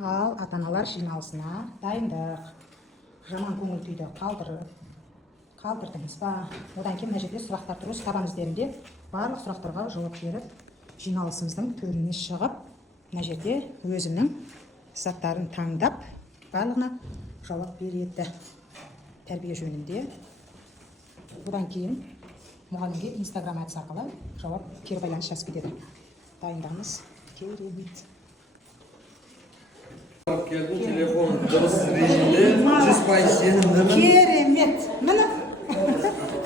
Ал ата-аналар жиналысына дайындық. Жаман көңіл күйді қалдырдыңыз ба? Одан кейін мына жерде сұрақтар тұру табан іздерінде барлық сұрақтарға жауап беріп, жиналысымыздың төріне шығып, мына жерде өзінің заттарын таңдап, барлығына жауап береді. Тәрбие жөнінде. Одан кейін мұғалімге Instagram әдісі арқылы жауап кері байланыс жазып кетеді. Дайындамыз. Керемет. Geldim telefon dırıs rejimde 100% сенімдімін. Керемет. Міне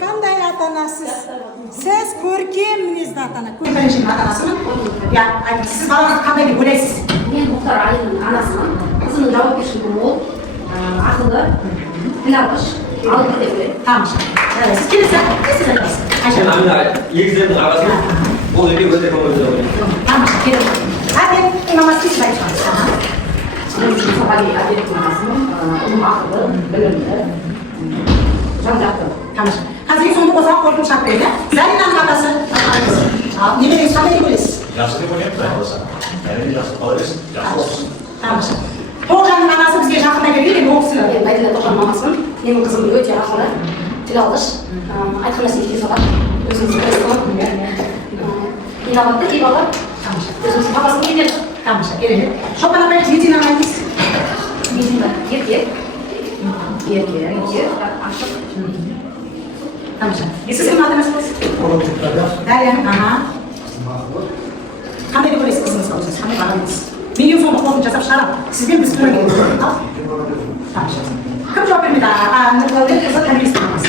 қандай ата-анасыз? Сіз көркем мінезді ата-ана. Бірінші ата-анасымын. Сіз балаңызды қандай деп ойлайсыз? Мен Мұхтар Алиннің анасымын. Қызымның жауапкершілігі мол, ақылды, тіл алғыш, алғыр деп ойлаймын. Тамаша. Сіз келесіз? Мен егіздердің ағасымын. Ол еке өте көңілді деп ойлаймын. Тамаша, керемет. Мен мамасы кесіп айтып Мен Сапали әдеттің анасымын. Ұлым ақылды, білімді, жан-жақты. Тамаша. Қазір соңғы қосақ қорқын шап береді. Заринаның атасы. Немереңіз қандай деп ойлайсыз? Жақсы деп ойлаймын, айтылса. Әрине жақсы қала берсін, жақсы болсын. Тамаша. Тоғжанның анасы бізге жақында келген, енді ол кісі. Мен Мәдина Тоғжан мамасымын. Менің қызым өте ақылды, тіл алғыш, айтқан нәрсені тез ұғады. Өзіңіз көресіз. Инабатты, кей бала. Тамаша. Өзіңіз папасын кетеді. Тамаша, керемет. Шопан апай, медицинаны айтыңыз. Медицина еркек, ашық. Тамаша. Сіз кім ата-анасы боласыз? Дарья. Қандай деп ойлайсыз қызыңызға өзіңіз? Қандай бағалайсыз? Мен ең соңғы қорытынды жасап шығарамын. Сізбен біз көрген. Тамаша. Кім жауап бермейді? Нұрболдың қызы тәрбиесі мамасы.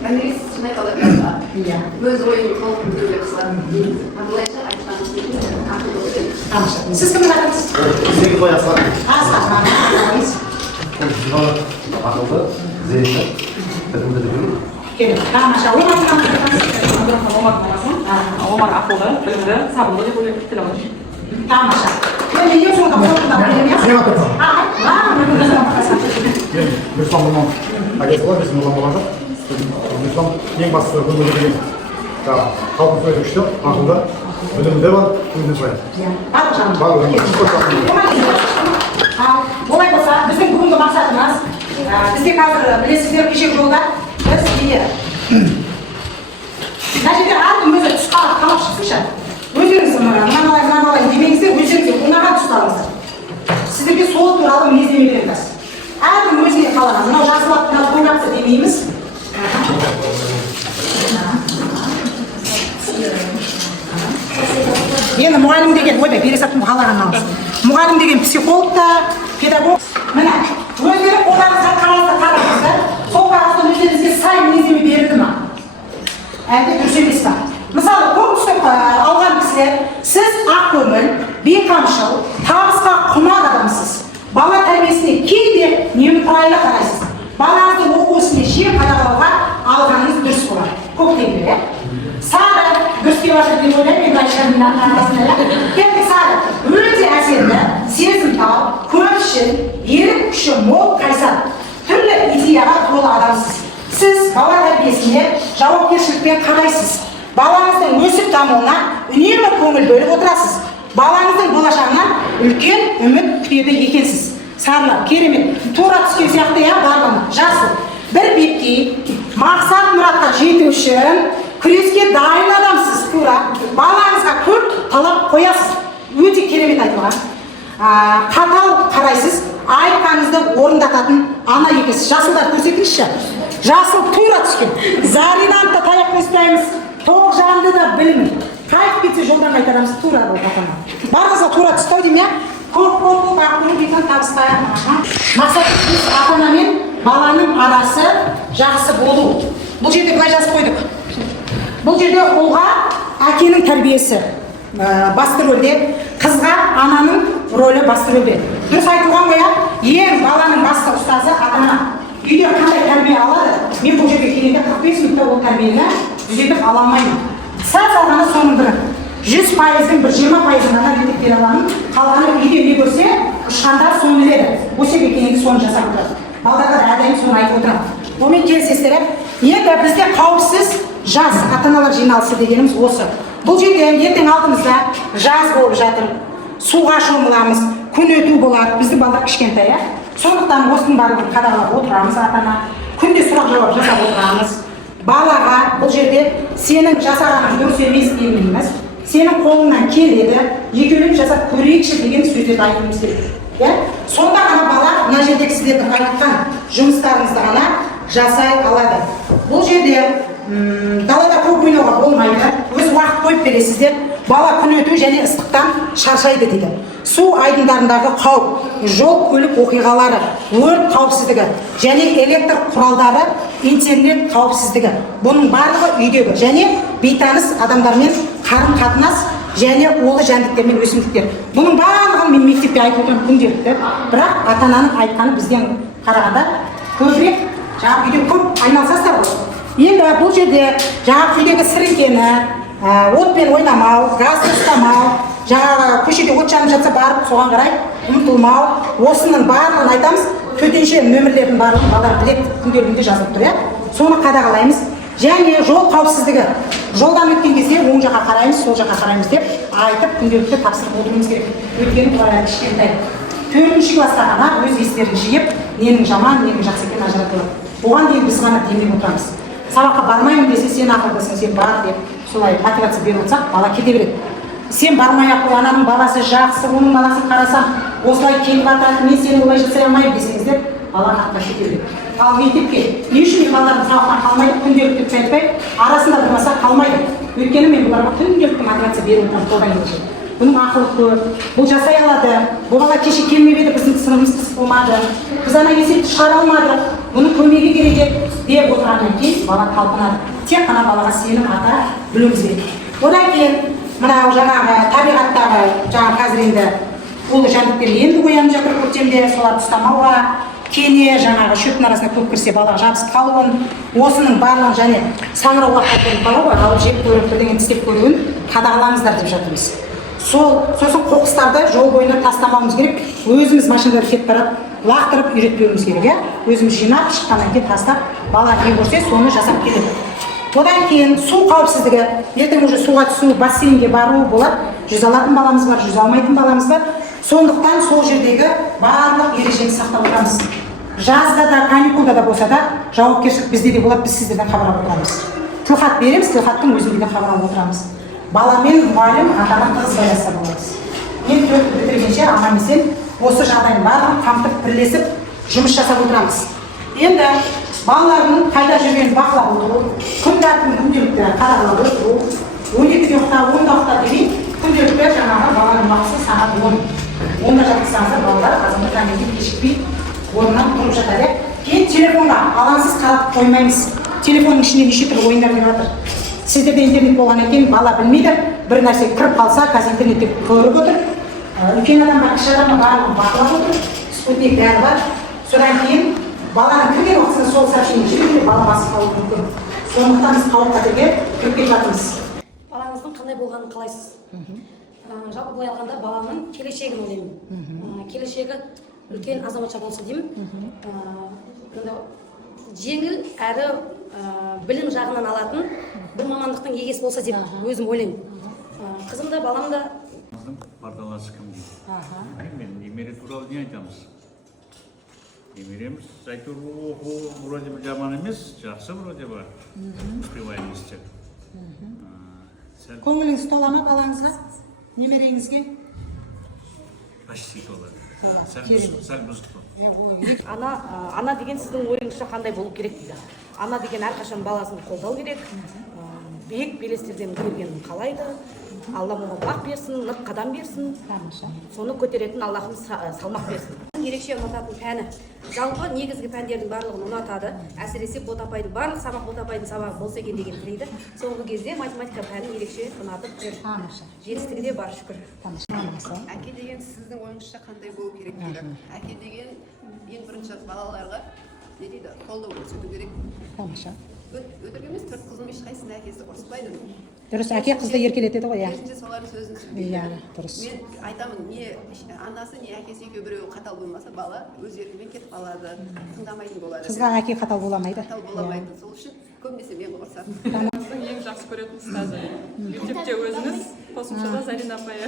Тәрбиесі шынай қалады. Иә. Өз ойын толқын түрде қысылады. Абылайша айтқан ақылды. Тамаша. Сіз кімнің ата-анасыз? Сізге қой асылар. Асылар. Ақылды, зейінді, білімді деп ойлаймын. Керемет. Тамаша. Омар ақылды, білімді, сабырлы деп ойлаймын, тіл алғыш. Тамаша. Мен ең соңғы қорытынды білемін, иә? Сен Мен Нұрислам Нұрман әкесі болады, біздің Нұрман болған жоқ. Нұрислам ең бастысы көңілді деген халқын сөйлеу күшті, ақылды, білімді бар, көңілді сұрайды. Барлық Олай болса, біздің бүгінгі мақсатымыз, бізде қазір білесіздер кешегі жолда біз мына жерде әркім өзі тұсқа қалып шықсыншы. Өздеріңіз мыналай демеңіздер, өздеріңіз ұнаған тұстарыңыздар. Сіздерге сол туралы мінездеме береміз. Әркім өзіне қалаған, мынау жасыл аттан қойнапты демейміз. Енді мұғалім деген, ойбай, бере саттым қалаған алсын. Мұғалім деген психолог та, педагог. Міне, өздері қолдарыңызға қағазды қараңыздар, сол қағазды өздеріңізге сай мінездеме берді ма? Әлде дұрыс емес па? Мысалы, конкурстан алған кісілер, сіз ақкөңіл, бейқамшыл, табысқа құмар адамсыз. Бала тәрбиесіне кейде немқұрайлы қарайсыз. Балаңыздың оқу ісіне жиі қадағалауға алғаныңыз дұрыс болады. Көктемде, иә? Сары, дұрыс деп жатыр деп ойлаймын, мен Айшаның арқасында. Кеттік Сары, өте әсерлі, сезімтал, көпшіл, ерік күші мол, қайсар, түрлі идеяға толы адамсыз. Сіз бала тәрбиесіне жауапкершілікпен қарайсыз. Балаңыздың өсіп дамуына үнемі көңіл бөліп отырасыз. Балаңыздың болашағынан үлкен үміт күтеді екенсіз. Сарлар, керемет, тура түскен сияқты я барлығын, жақсы. Бір беткей, мақсат мұратқа жету үшін күреске дайын адамсыз, тура. Балаңызға көп талап қоясыз. Өте керемет айтылған. Қатал қарайсыз, айтқаныңызды орындататын ана екенсіз. Жасылдар көрсетіңізші. Жасыл тура түскен. Заринаны да таяқпен ұстаймыз. Тоғжанды да білімін. Қайтып кетсе жолдан қайтарамыз, тура бұл қатама. Барыңызға тура түстау дейм, иә? Көп ақылы бейтін табысқа. Мақсатымыз ата-ана мен баланың арасы жақсы болу. Бұл жерде былай жазып қойдық. Бұл жерде ұлға әкенің тәрбиесі басты рөлде, қызға ананың рөлі басты рөлде. Дұрыс айтылған ғой, ең баланың басты ұстазы ата-ана. Үйде қандай тәрбие алады? Мен бұл жерге келгенде 45 минутта ол тәрбиені жүзетіп ала алмаймын. Сәл салғаны соның бірі. 100%-дің бір 20%-ын ғана ретіп бере аламын. Қалғаны үйде не көрсе, ұшқандар соны біледі. Өсек екеніңді соны жасап отырады. Балдарға да әрдайым соны айтып отырамын. Онымен келісесіздер, енді бізде қауіпсіз жаз ата-аналар жиналысы дегеніміз осы. Бұл жерде ертең алдымызда жаз болып жатыр. Суға шомыламыз, күн өту болады, біздің балдар кішкентай, сондықтан осының барлығын қадағалап отырамыз, ата-ана күнде сұрақ жауап жасап отырамыз. Балаға бұл жерде сенің жасағаның дұрыс емес дейміз, сенің қолыңнан келеді, екеулеп жасап көрейікші деген сөздерді айтуымыз керек. Сонда ғана бала мына жердегі сіздердің айтқан жұмыстарыңызды ғана жасай алады. Бұл жерде далада көп ойнауға болмайды, өз уақыт қойып бересіздер. Бала күн өту және ыстықтан шаршайды дейді. Су айдындарындағы қауіп, жол көлік оқиғалары, өрт қауіпсіздігі және электр құралдары, интернет қауіпсіздігі. Бұның барлығы үйдегі және бейтаныс адамдармен қарым-қатынас және улы жәндіктермен өсімдіктер. Бұның барлығын мен мектепте айтып отырмын күнделікті, бірақ ата-ананың айтқаны бізден қарағанда көбірек жаңағы үйде көп айналысасыздар ғой. Енді бұл жерде жаңағы үйдегі сіріңкені, отпен ойнамау, газ ұстамау, жаңағы көшеде от жанып жатса барып соған қарай ұмтылмау, осының барлығын айтамыз. Төтенше нөмірлердің барлығын балалар біледі, күнделігінде жазылып тұр, соны қадағалаймыз. Және жол қауіпсіздігі. Жолдан өткен кезде оң жаққа қараймыз, сол жаққа қараймыз деп айтып күнделікті тапсырып отыруымыз керек. Өйткені олар кішкентай. 4-ші класста ғана өз естерін жиып, ненің жаман, ненің жақсы екенін ажыратып. Оған дейін біз ғана демеп отырамыз. Сабаққа бармаймын десе, сен ақылдысың, сен бар деп солай мотивация беріп отырсақ, бала кете береді. Сен бармай-ақ қой, ананың баласы жақсы, оның баласын қарасам, осылай келіп жатады, мен сені олай жасай алмаймын десеңіздер, бала қақпа кете береді. Ал мектепке не үшін мен балалардың сабақтан қалмайды, күнделікті деп айтпай, арасында болмаса қалмайды. Өйткені мен бұларға күнделікті мотивация беріп отырмын қолдан келгенше. Бұның ақылы көп, бұл жасай алады. Бұл бала кеше келмеп еді, біздің сыныбымыз тыс болмады. Біз ана есепті шығара алмадық. Бұның көмегі керек деп отырғаннан кейін бала талпынады. Тек қана балаға сенім ата білуіміз керек. Одан кейін мынау жаңағы табиғаттағы жаңағы қазір енді улы жәндіктер енді оянып жатыр көктемде, соларды ұстамауға, кене жаңағы шөптің арасына көп кірсе балаға жабысып қалуын, осының барлығын және саңырауға қатырып қалуы, алып жеп көріп бірдеңе істеп көруін қадағалаңыздар деп жатырмыз. Сосын қоқыстарды жол бойына тастамауымыз керек. Өзіміз машинада кетіп барып, лақтырып үйретпеуіміз керек, өзіміз жинап шыққаннан кейін тастап, бала не көрсе соны жасап кетеді. Одан кейін су қауіпсіздігі. Ертең уже суға түсу, бассейнге бару болады. Жүзе алатын баламыз бар, жүзе алмайтын баламыз бар. Сондықтан сол жердегі барлық ережені сақтап отырамыз. Жазда да, каникулда да болса да жауапкершілік бізде де болады, біз сіздерден хабарлап отырамыз. Тілхат береміз, тілхаттың өзінде де хабарлап отырамыз. Баламен мұғалім, ата-ана тығыз байланыста боламыз. Мен 4-ті бітіргенше аман-есен осы жағдайын барлығын қамтып бірлесіп жұмыс жасап отырамыз. Енді балалардың қайда жүргенін бақылап отыру, күн тәртібін күнделікті қадағалап отыру, 12-де ұйықта, 10-да ұйықта демей, күнделікті жаңағы баланың уақыты сағат 10. 10-да жатқызсаңыздар балалар азанда таңертең кешікпей орнынан тұрып жатады. Кейін телефонға алаңсыз қарап қоймаймыз. Телефонның ішінде неше түрлі ойындар келіп жатыр. Сіздерде интернет болғаннан кейін бала білмейді, бір нәрсе кіріп қалса, қазір интернетте көріп отыр. Үлкен адам бар, кіші адам бар, барлығын бақылап отыр. Спутник бәрі бар. Содан кейін баланың кірген уақытысында сол сообщение жүргенде бала басып қалуы мүмкін. Сондықтан біз қауіп қатерге кіріп кетіп жатырмыз. Балаңыздың қандай болғанын қалайсыз? Жалпы былай алғанда баланың келешегін ойлаймын. Келешегі үлкен азаматша болса деймін. Жеңіл әрі білім жағынан алатын бір мамандықтың егесі болса деп өзім ойлаймын. Қызым да балам да бардаласы кім дейді. Мен немере туралы не айтамыз? Немереміз әйтеуір оқу вроде бы жаман емес, жақсы вроде бы успеваемыз деп. Көңіліңіз тола ма балаңызға, немереңізге? Почти тола. Сәл бұзық. Ана деген сіздің ойыңызша қандай болу керек дейді. Ана деген әрқашан баласын қолдау керек. Биік белестерден көргенін қалайды. Алла оған бақ берсін, нық қадам берсін. Соны көтеретін Аллахым салмақ берсін. ерекше ұнататын пәні. Жалпы негізгі пәндердің барлығын ұнатады. Әсіресе Ботапайдың барлық сабақ Ботапайдың сабағы болса екен деген тілейді. Соңғы кезде математика пәнін ерекше ұнатып жүр. Жетістігі де бар шүкір. Әке деген сіздің ойыңызша қандай болу керек дейді? Әке деген ең бірінші балаларға не дейді? Қолдау көрсету керек. Тамаша. Өтірік емес, 4 қызының ешқайсысының әкесі ұрыспайды. Дұрыс, әке қызды еркелетеді ғой, иә. Керісінше солардың сөзін түсінбейді. Иә, дұрыс. Мен айтамын, не анасы, не әкесі екеуі біреуі қатал болмаса, бала өз еркімен кетіп қалады, тыңдамайтын болады. Қызға әке қатал боламайды. Қатал боламайды. Сол үшін көбінесе мен ұрысамын. Сіздің ең жақсы көретін ұстазы. Мектепте өзіңіз, қосымшада Зарина апайы.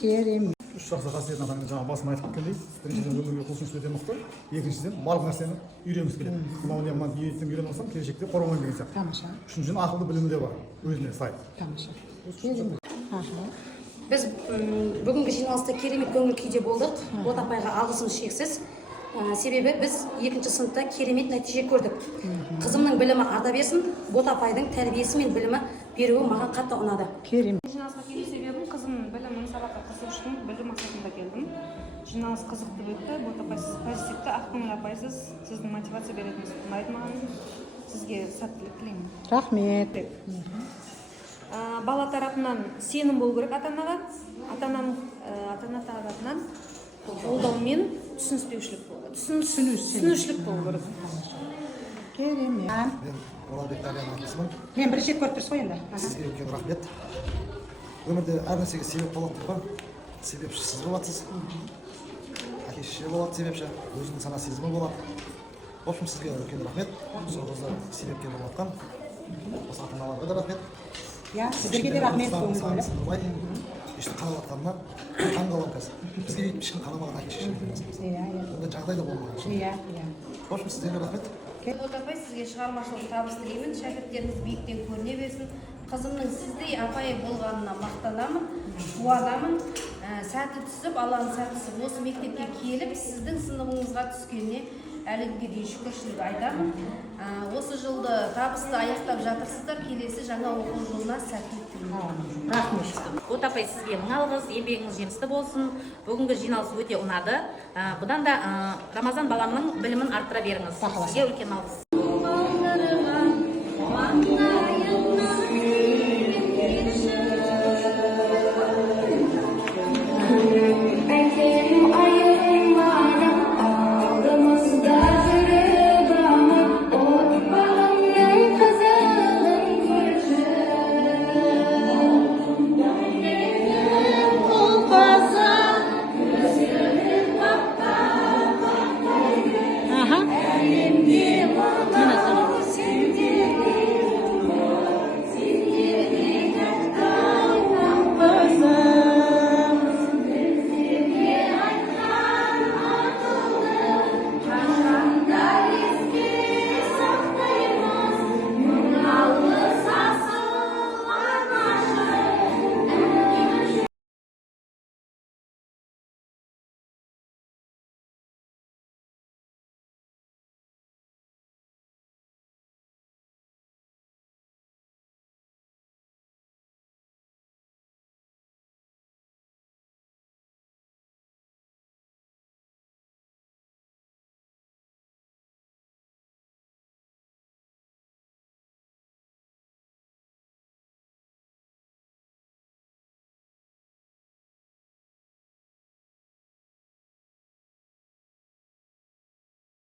Керемет. жақсы қасиетін атаңыз жаңа басында айтып кеткендей, біріншіден өмірге құлшыныс өте мықты, екіншіден барлық нәрсені үйренгісі келеді. Мынау не мынаны еттен үйреніп алсам, келешекте қорғамаймын деген сияқты. Тамаша. Үшіншіден ақылды білімі де бар, өзіне сай. Тамаша. Біз бүгінгі жиналыста керемет көңіл күйде болдық. Ботапайға алғысымыз шексіз. Себебі біз екінші сыныпта керемет нәтиже көрдік. Қызымның білімі арта берсін, Ботапайдың тәрбиесі мен білімі беруі маған қатты ұнады. Керемет. Жиналысқа келу себебім қызымның білімін сабаққа қызығушылығын білу мақсатында келдім. Жиналыс қызықты өтті. Ботапай сіз позитивті, Ақкөңіл апай сіздің мотивация беретініңіз ұнайды маған. Сізге сәттілік тілеймін. Рахмет. Бала тарапынан сенім болу керек ата-анаға, ата-ана тарапынан қолдау мен түсінушілік болу керек. Керемет. Мен Оралбек Әлияның атасымын. Мен бірінші көріп тұрсыз ғой енді. Сізге үлкен рахмет. Өмірде әр нәрсеге себеп болады деп қой. Себепші сіз боласыз. Әке-шеше болады себепші, өзінің сана сезімі болады. В общем, сізге үлкен рахмет. Сол қызды себепкер болып жатқан. Осы ата-аналарға да рахмет. Иә, сіздерге де рахмет. Ешті қалаватқанына таң қалам қазір. Бізге ешкім қаламаған әке-шеше. Ондай жағдай да болмаған. Иә. В общем, сіздерге рахмет. Ботапай сізге шығармашылық табыс тілеймін. Шәкірттеріңіз биіктен көріне берсін. Қызымның сіздей апайы болғанына мақтанамын, қуанамын. Сәті түсіп, Алланың сәтісі осы мектепке келіп, сіздің сыныбыңызға түскеніне әлі күнге дейін шүкіршілік айтамын. Осы жылды табысты аяқтап жатырсыздар. Келесі жаңа оқу жылына сәттілік тілеймін. Рахмет. Ботапай сізге мың алғыс, еңбегіңіз жемісті болсын. Бүгінгі жиналыс өте ұнады. Бұдан да Рамазан баламның білімін арттыра беріңіз. Сізге үлкен алғыс.